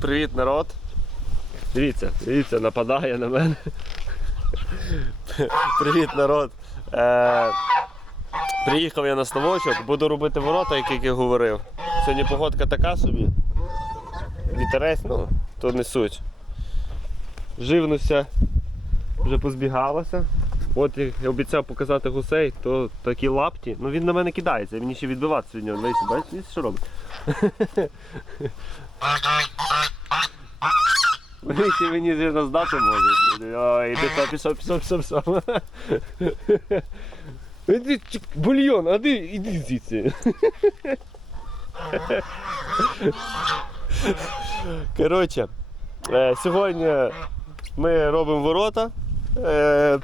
Привіт, народ. Дивіться, дивіться, нападає на мене. Привіт, народ. Е, приїхав я на ставочок, буду робити ворота, як я говорив. Сьогодні погодка така собі. Вітерець, ну, то не суть. Живнуся, вже позбігалося. От як я обіцяв показати гусей, то такі лапті. Ну він на мене кидається, мені ще відбиватися від нього. Дивіться, бачите, що робить? Ще мені звісно здати можуть. Ой, сюди, пішов, пішов, пішов, пішов. Іди, бульйон, а ти іди звідси. Коротше, е, сьогодні ми робимо ворота. Е,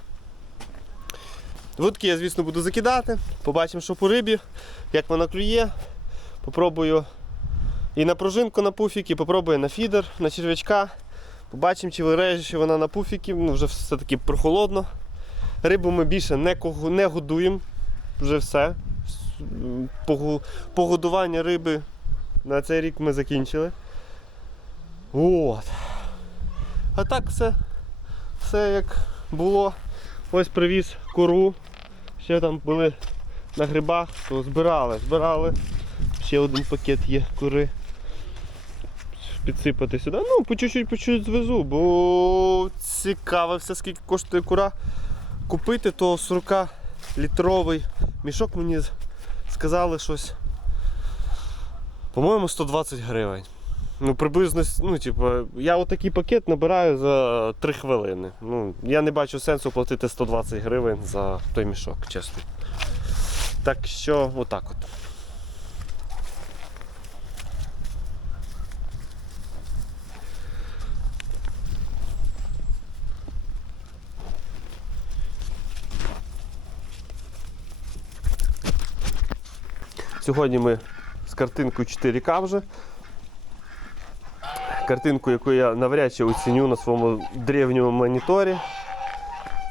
Вудки я, звісно, буду закидати. Побачимо, що по рибі, як вона клює. Попробую і на пружинку на пуфіки, попробую на фідер, на черв'ячка. Побачимо, чи виреже вона на пуфіки, ну вже все-таки прохолодно. Рибу ми більше не, не годуємо. Вже все. Погодування риби на цей рік ми закінчили. От. А так все, все як було. Ось привіз кору. Ще там були на грибах, то збирали, збирали. Ще один пакет є кури. Підсипати сюди. Ну, по чуть-чуть, по чуть звезу, бо цікавився, скільки коштує кура. Купити, то 40-літровий мішок мені сказали щось. По-моєму, 120 гривень. Ну, приблизно, ну, типу, я отакий пакет набираю за 3 хвилини. Ну, я не бачу сенсу платити 120 гривень за той мішок, чесно. Так що, отак от. Сьогодні ми з картинкою 4К вже. Картинку, яку я навряд чи оціню на своєму древньому моніторі.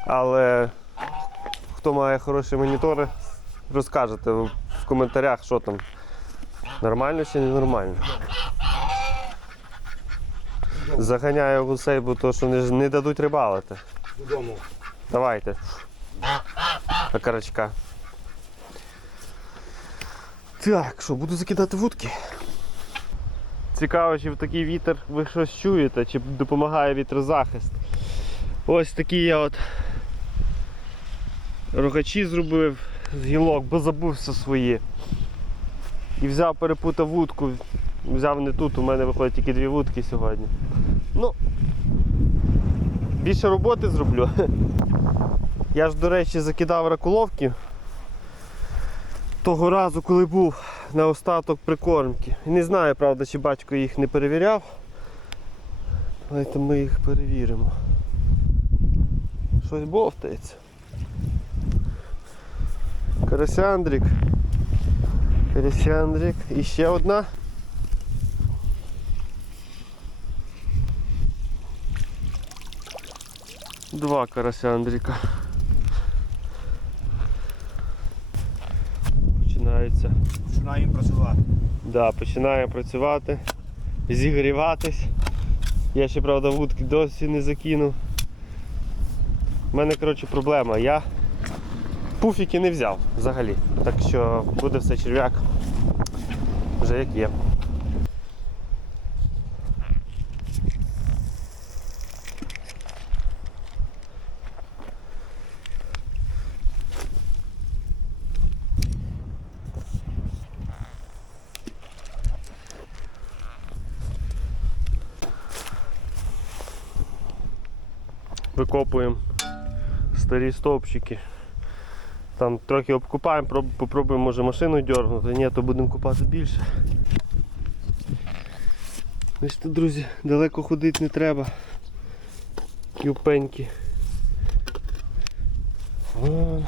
Але хто має хороші монітори, розкажете в коментарях, що там. Нормально чи не нормально. Заганяю гусей, бо то, що не, не дадуть рибалити. Додому. Давайте. Окарачка. Так, що, буду закидати вудки. Цікаво, чи в такий вітер ви щось чуєте, чи допомагає вітрозахист. Ось такий я от рогачі зробив з гілок, бо забувся свої. І взяв, перепутав вудку. Взяв не тут, у мене виходить тільки дві вудки сьогодні. Ну, більше роботи зроблю. Я ж, до речі, закидав ракуловки того разу, коли був на остаток прикормки. Не знаю, правда, чи батько їх не перевіряв. Давайте ми їх перевіримо. Щось бовтається. Карасяндрик. Карасяндрик. І ще одна. Два карасяндрика. Починаємо працювати. Да, Починаємо працювати, зігріватись. Я ще, правда, вудки досі не закинув. У мене, коротше, проблема. Я пуфіки не взяв взагалі. Так що буде все черв'як. Вже як є. Викопуємо старі стовпчики. Там трохи обкупаємо, проб- попробуємо може машину дергнути, ні, то будемо купати більше. Бачите, друзі, далеко ходити не треба. Юпенькі. Вон,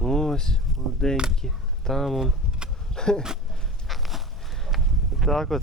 ось, молоденькі, там он. Так от.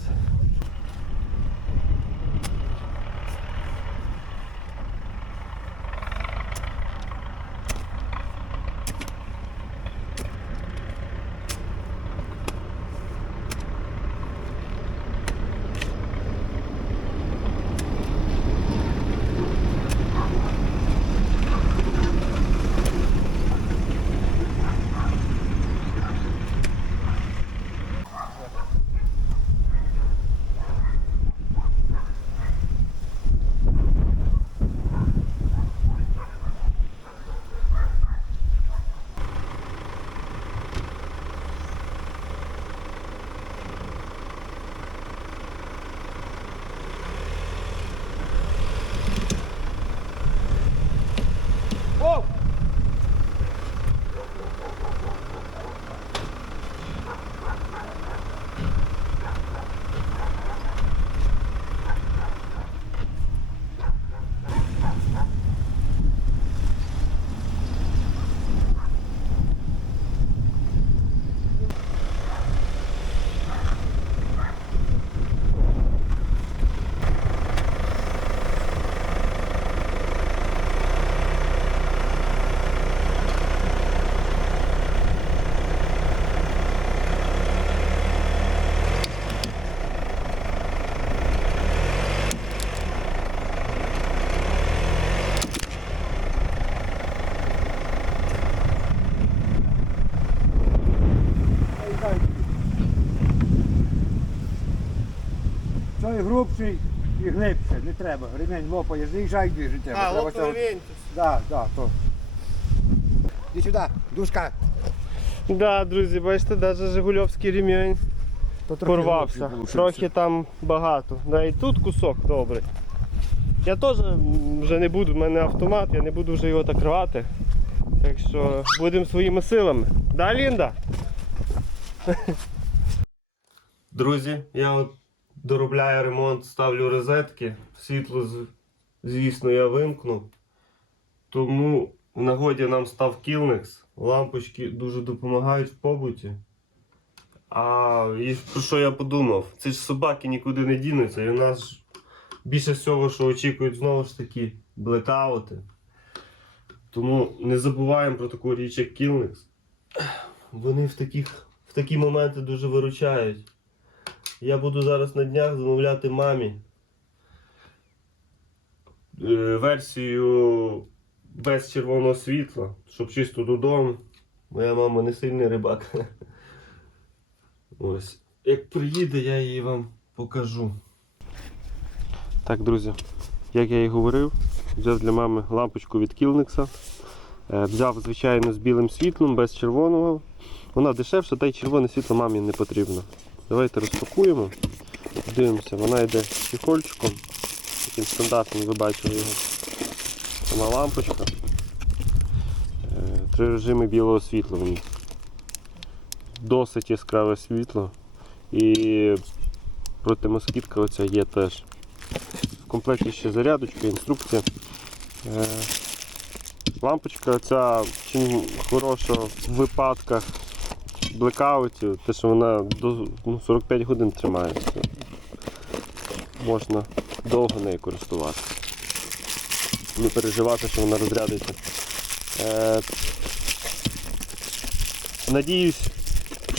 Грубший і глибше, не треба. Ремень лопає, заїжджай двіжи треба. треба цього- Да, да, то. Іди сюди, душка. Да, друзі, бачите, навіть Жигульовський ремінь То трохи порвався. глибше було, щоб Трохи там багато. Да, і тут кусок добрий. Я теж вже не буду, в мене автомат, я не буду вже його так рвати. Так що будемо своїми силами. Да, Лінда? Друзі, я от доробляю ремонт, ставлю розетки. Світло, звісно, я вимкнув. Тому в нагоді нам став Кілникс. Лампочки дуже допомагають в побуті. А про що я подумав? Ці ж собаки нікуди не дінуться, і у нас більше всього, що очікують знову ж таки блекаути. Тому не забуваємо про таку річ, як Кілникс. Вони в, таких, в такі моменти дуже виручають. Я буду зараз на днях замовляти мамі е, версію без червоного світла, щоб чисто додому. Моя мама не сильний рибак. Ось. Як приїде, я її вам покажу. Так, друзі, як я і говорив, взяв для мами лампочку від Кілникса. Е, Взяв, звичайно, з білим світлом, без червоного. Вона дешевша, та й червоне світло мамі не потрібно. Давайте розпакуємо. Дивимося, вона йде з чехольчиком. Таким стандартним, ви бачили його. Сама лампочка. Е, Три режими білого світла в ній. Досить яскраве світло. І протимоскітка оця є теж. В комплекті ще зарядочка, інструкція. Е, Лампочка ця чим хороша в випадках блекаутів, те, що вона до ну, 45 годин тримається. Можна довго нею користуватися. Не переживати, що вона розрядиться. Е, надіюсь,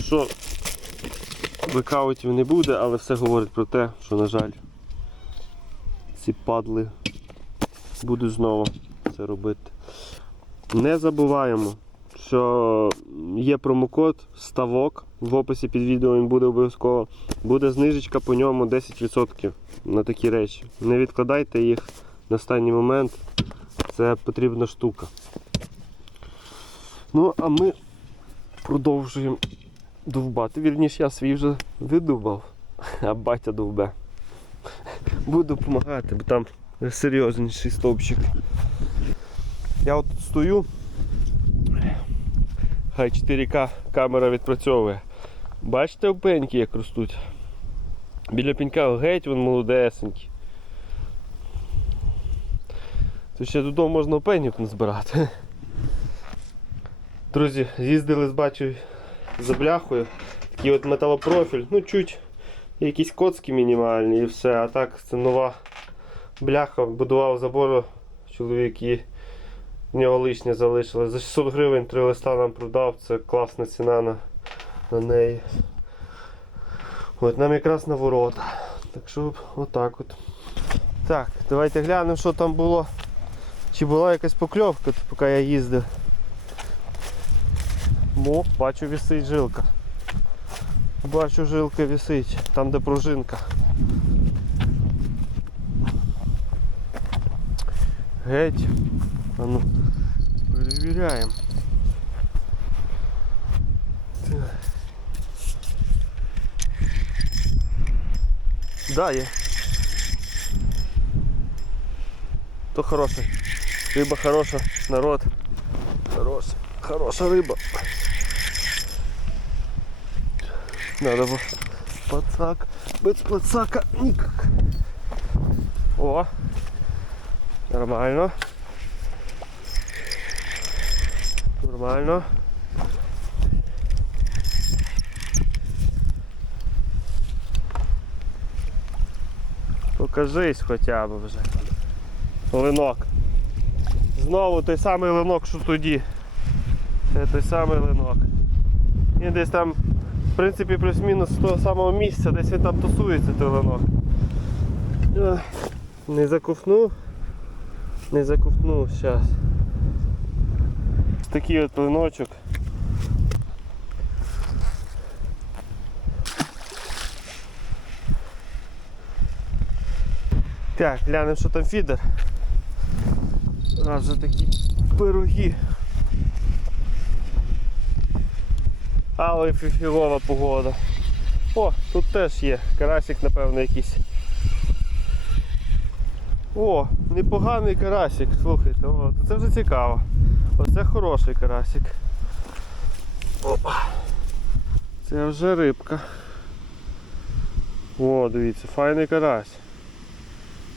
що блекаутів не буде, але все говорить про те, що, на жаль, ці падли будуть знову це робити. Не забуваємо, що є промокод ставок. В описі під відео він буде обов'язково. Буде знижечка по ньому 10% на такі речі. Не відкладайте їх на останній момент. Це потрібна штука. Ну, а ми продовжуємо довбати. Вірніше, я свій вже видубав, а батя довбе. Буду допомагати, бо там серйозніший стовпчик. Я от стою. Хай 4К камера відпрацьовує. Бачите опеньки як ростуть? Біля пенька геть він молодесенький. То ще додому можна опеньок назбирати. Друзі, з'їздили з бачу за бляхою. Такий от металопрофіль, ну чуть якісь коцки мінімальні і все. А так це нова бляха, будував забору чоловік і в нього лишнє залишилось. За 600 гривень три листа нам продав, це класна ціна на, на неї. От нам якраз на ворота. Так що отак от. Так, давайте глянемо, що там було. Чи була якась покльовка, поки я їздив. О, бачу висить жилка. Бачу жилка висить, там де пружинка. Геть. А ну, перевіряємо. Так. Да, є. То хороша. Риба хороша, народ. Хороша, хороша риба. Надо бы пацак. Без пацака никак. О, нормально. Нормально. Покажись хоча б вже. Линок. Знову той самий линок, що тоді. Це той самий линок. Він десь там, в принципі, плюс-мінус з того самого місця, десь він там тусується той линок. Не закуфнув. Не закуфнув зараз. Такий от линочок. Так, глянемо, що там фідер. У нас вже такі пироги. Але фігова погода. О, тут теж є. Карасик, напевно, якийсь. О, непоганий карасик, слухайте, о, це вже цікаво. Оце хороший карасик. Опа. Це вже рибка. О, дивіться, файний карась.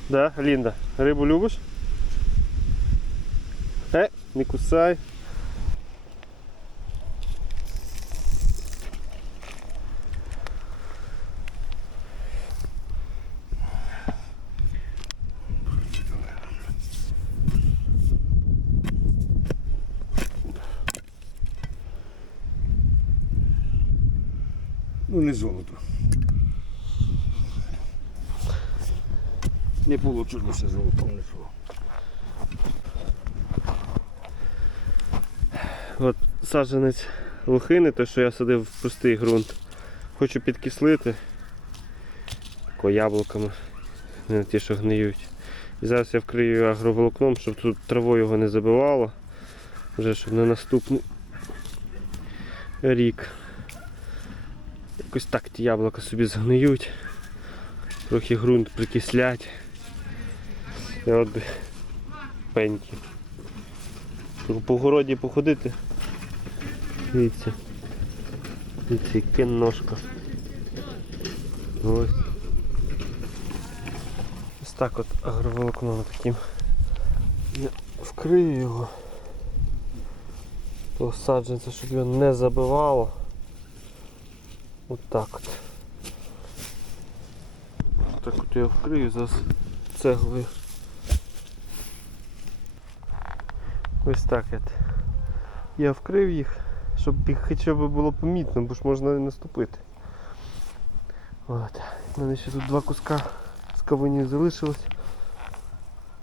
Да, Лінда, рибу любиш? Е, не кусай. Ну не золото. Не получилося золотом нічого. От саджанець лохини, той, що я садив в пустий ґрунт. Хочу підкислити тако яблуками, не ті, що гниють. І зараз я вкрию агроволокном, щоб тут травою його не забивало. Вже щоб на наступний рік. Якось так ті яблука собі згниють. Трохи ґрунт прикислять. І от пеньки. По городі походити. Дивіться. Дивіться, яке ножка. Ось. Ось так от агроволокном таким. Я вкрию його. Саджанця, щоб його не забивало. От так от. Так от я вкрию зараз цеглою. Ось так от. Я вкрив їх, щоб їх хоча б було помітно, бо ж можна і наступити. От. У мене ще тут два куска з кавунів залишилось.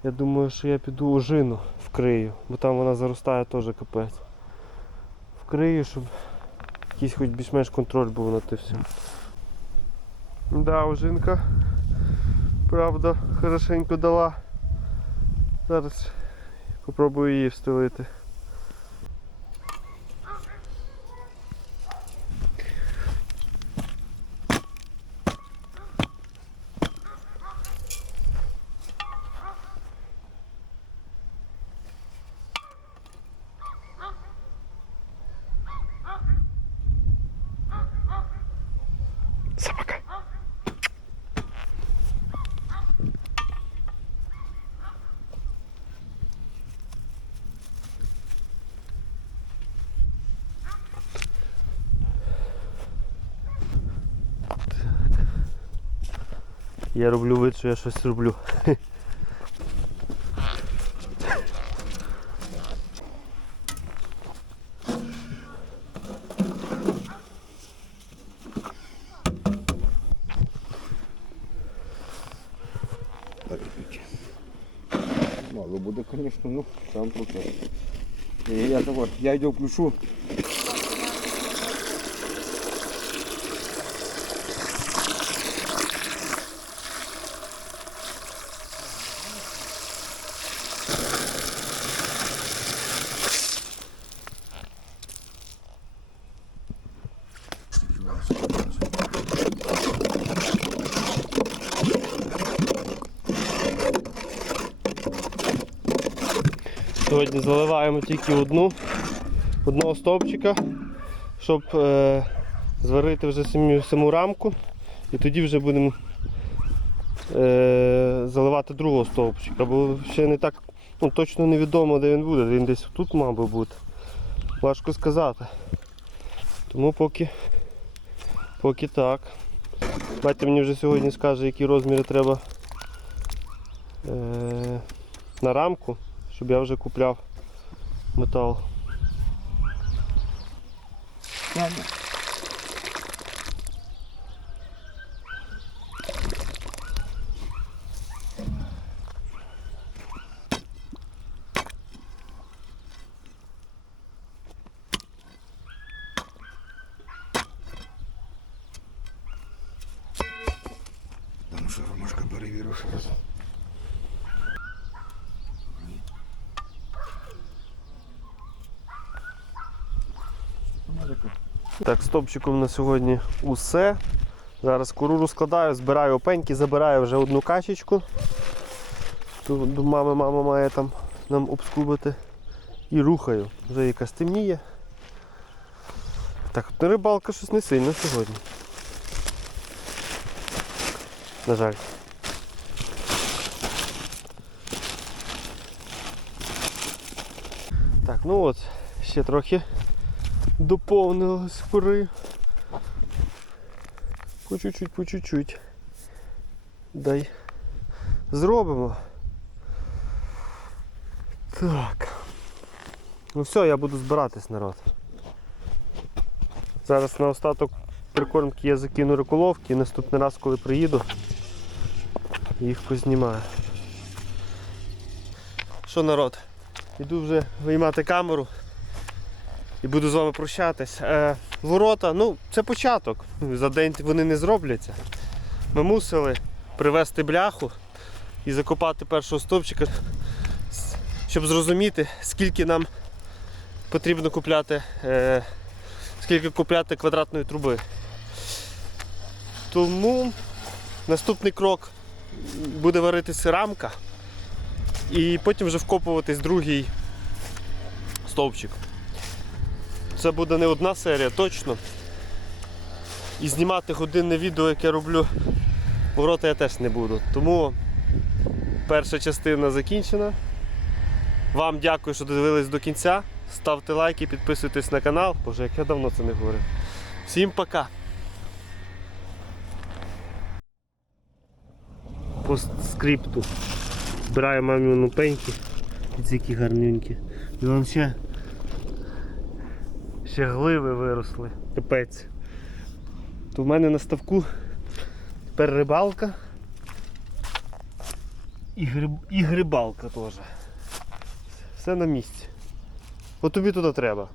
Я думаю, що я піду ожину вкрию, бо там вона заростає теж капець. Вкрию, щоб якийсь хоч більш-менш контроль був над всім. Да, ожинка. Правда, хорошенько дала. Зараз Попробую її встелити. Я роблю вид, що я щось роблю. Мало буде, звісно, ну, сам процес. Я, от, я йду включу. Сьогодні заливаємо тільки одну, одного стовпчика, щоб е, зварити вже саму, саму рамку і тоді вже будемо е, заливати другого стовпчика, бо ще не так ну, точно невідомо де він буде, він десь тут мав би. Важко сказати. Тому поки, поки так. Батя мені вже сьогодні скаже, які розміри треба е, на рамку щоб я вже купляв метал. Там що, Ромашка перевірив Так, стопчиком на сьогодні усе. Зараз куру розкладаю, збираю опеньки, забираю вже одну качечку. До мами мама має там нам обскубити. І рухаю. Вже якась темніє. Так, от рибалка щось не сильно сьогодні. На жаль. Так, ну от, ще трохи доповнилось кури. По чуть-чуть, по чуть-чуть. Дай зробимо. Так. Ну все, я буду збиратись, народ. Зараз на остаток прикормки я закину реколовки і наступний раз, коли приїду, їх познімаю. Що народ? Іду вже виймати камеру і буду з вами прощатись. Е, ворота, ну, це початок. За день вони не зробляться. Ми мусили привезти бляху і закопати першого стовпчика, щоб зрозуміти, скільки нам потрібно купляти, е, скільки купляти квадратної труби. Тому наступний крок буде варитися рамка і потім вже вкопуватись другий стовпчик. Це буде не одна серія, точно. І знімати годинне відео, яке роблю ворота, я теж не буду. Тому перша частина закінчена. Вам дякую, що додивились до кінця. Ставте лайки, підписуйтесь на канал. Боже, як я давно це не говорив. Всім пока! По скрипту. Збираю мамі пеньки. Ці які гарнюнькі. І вон ще ще гливи виросли. Капець. То в мене на ставку тепер рибалка. І, гриб... і грибалка теж. Все на місці. От тобі туди треба.